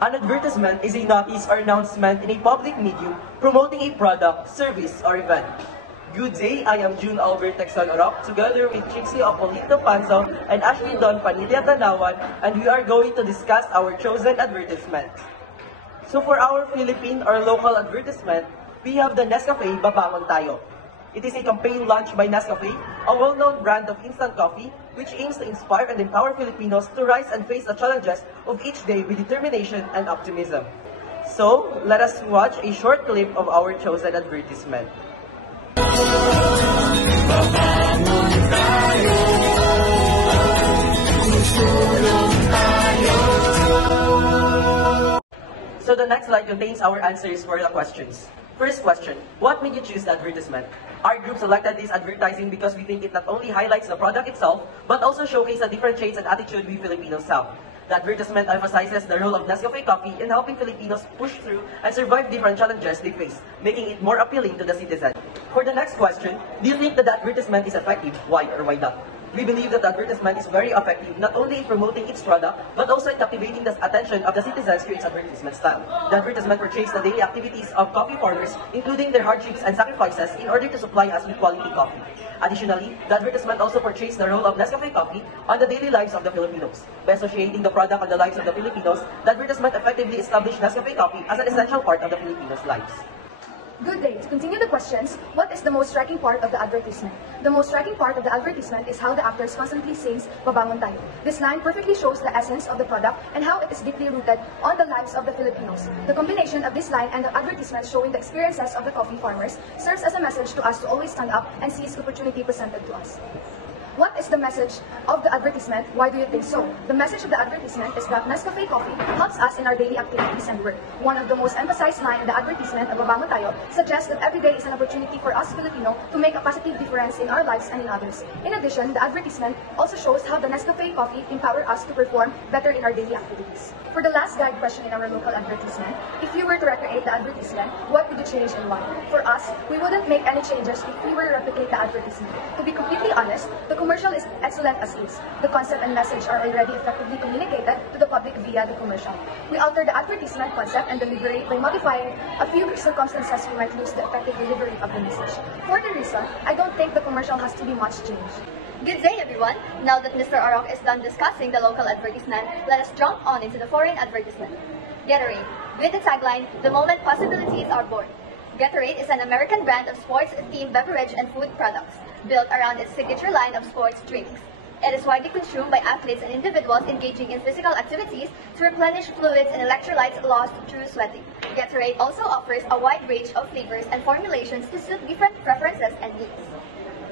An advertisement is a notice or announcement in a public medium promoting a product, service, or event. Good day, I am June Albert Texan Orok, together with Trixie Opolito Panzo and Ashley Don Panilla Tanawan, and we are going to discuss our chosen advertisement. So for our Philippine or local advertisement, we have the Nescafe Babangon Tayo. It is a campaign launched by Nescafe, a well-known brand of instant coffee, which aims to inspire and empower Filipinos to rise and face the challenges of each day with determination and optimism. So, let us watch a short clip of our chosen advertisement. So the next slide contains our answers for the questions. First question, what made you choose the advertisement? Our group selected this advertising because we think it not only highlights the product itself, but also showcases the different traits and attitude we Filipinos have. The advertisement emphasizes the role of Nescafe coffee in helping Filipinos push through and survive different challenges they face, making it more appealing to the citizen. For the next question, do you think that the advertisement is effective? Why or why not? We believe that the advertisement is very effective not only in promoting its product, but also in captivating the attention of the citizens through its advertisement style. The advertisement portrays the daily activities of coffee farmers, including their hardships and sacrifices in order to supply us with quality coffee. Additionally, the advertisement also portrays the role of Nescafe coffee on the daily lives of the Filipinos. By associating the product on the lives of the Filipinos, the advertisement effectively established Nescafe coffee as an essential part of the Filipinos' lives. Good day. To continue the questions, what is the most striking part of the advertisement? The most striking part of the advertisement is how the actors constantly sings Babangon Tayo. This line perfectly shows the essence of the product and how it is deeply rooted on the lives of the Filipinos. The combination of this line and the advertisement showing the experiences of the coffee farmers serves as a message to us to always stand up and seize the opportunity presented to us. What is the message of the advertisement? Why do you think so? The message of the advertisement is that Nescafe coffee helps us in our daily activities and work. One of the most emphasized lines in the advertisement of Babangon Tayo suggests that every day is an opportunity for us Filipino to make a positive difference in our lives and in others. In addition, the advertisement also shows how the Nescafe coffee empower us to perform better in our daily activities. For the last guide question in our local advertisement, if you were to recreate the advertisement, what would you change and why? For us, we wouldn't make any changes if we were to replicate the advertisement. To be completely honest, the commercial is excellent as is. The concept and message are already effectively communicated to the public via the commercial. We alter the advertisement concept and delivery by modifying a few circumstances we might lose the effective delivery of the message. For the reason, I don't think the commercial has to be much changed. Good day, everyone. Now that Mr. Orok is done discussing the local advertisement, let us jump on into the foreign advertisement. Gatorade. With the tagline, "The moment possibilities are born." Gatorade is an American brand of sports-themed beverage and food products, built around its signature line of sports drinks. It is widely consumed by athletes and individuals engaging in physical activities to replenish fluids and electrolytes lost through sweating. Gatorade also offers a wide range of flavors and formulations to suit different preferences and needs.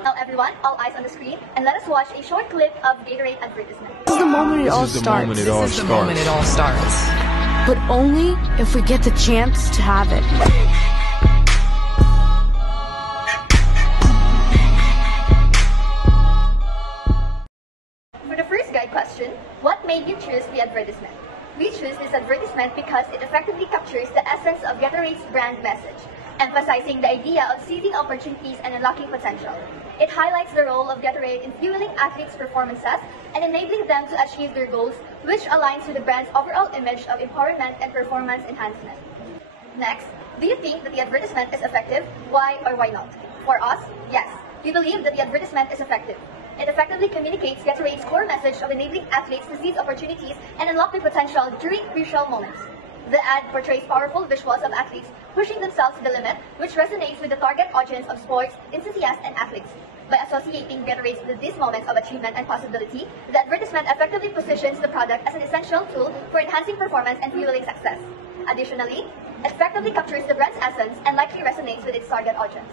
Now everyone, all eyes on the screen, and let us watch a short clip of Gatorade advertisement. This is the moment it all starts. This is the moment it all starts. But only if we get the chance to have it. For the first guide question, what made you choose the advertisement? We choose this advertisement because it effectively captures the essence of Gatorade's brand message, emphasizing the idea of seizing opportunities and unlocking potential. It highlights the role of Gatorade in fueling athletes' performances and enabling them to achieve their goals, which aligns with the brand's overall image of empowerment and performance enhancement. Next, do you think that the advertisement is effective? Why or why not? For us, yes. We believe that the advertisement is effective. It effectively communicates Gatorade's core message of enabling athletes to seize opportunities and unlock their potential during crucial moments. The ad portrays powerful visuals of athletes pushing themselves to the limit, which resonates with the target audience of sports enthusiasts and athletes. By associating Gatorade with these moments of achievement and possibility, the advertisement effectively positions the product as an essential tool for enhancing performance and fueling success. Additionally, it effectively captures the brand's essence and likely resonates with its target audience.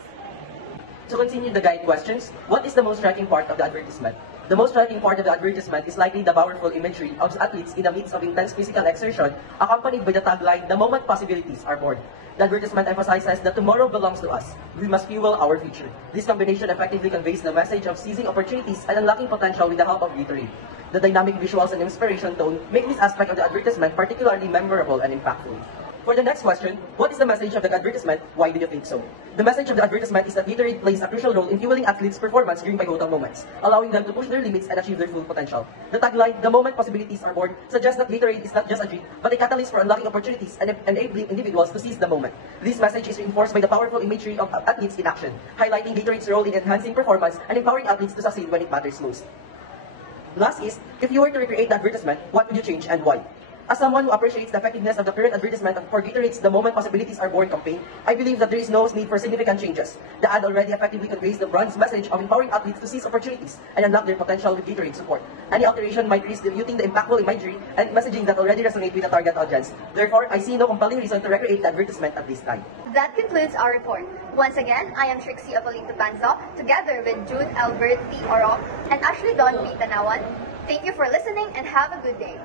To continue the guide questions, what is the most striking part of the advertisement? The most striking part of the advertisement is likely the powerful imagery of athletes in the midst of intense physical exertion, accompanied by the tagline, "The moment possibilities are born." The advertisement emphasizes that tomorrow belongs to us. We must fuel our future. This combination effectively conveys the message of seizing opportunities and unlocking potential with the help of Gatorade. The dynamic visuals and inspiration tone make this aspect of the advertisement particularly memorable and impactful. For the next question, what is the message of the advertisement? Why do you think so? The message of the advertisement is that Gatorade plays a crucial role in fueling athletes' performance during pivotal moments, allowing them to push their limits and achieve their full potential. The tagline, "The moment possibilities are born," suggests that Gatorade is not just a drink, but a catalyst for unlocking opportunities and enabling individuals to seize the moment. This message is reinforced by the powerful imagery of athletes in action, highlighting Gatorade's role in enhancing performance and empowering athletes to succeed when it matters most. Last is, if you were to recreate the advertisement, what would you change and why? As someone who appreciates the effectiveness of the current advertisement for Gatorade's "The Moment Possibilities Are Born" campaign, I believe that there is no need for significant changes. The ad already effectively conveys the brand's message of empowering athletes to seize opportunities and unlock their potential with Gatorade support. Any alteration might risk diluting the impactful imagery and messaging that already resonate with the target audience. Therefore, I see no compelling reason to recreate the advertisement at this time. That concludes our report. Once again, I am Trixie Apolito Panzo, together with Jude Albert T. Oro and Ashley Dawn B. Tanawan. Thank you for listening and have a good day.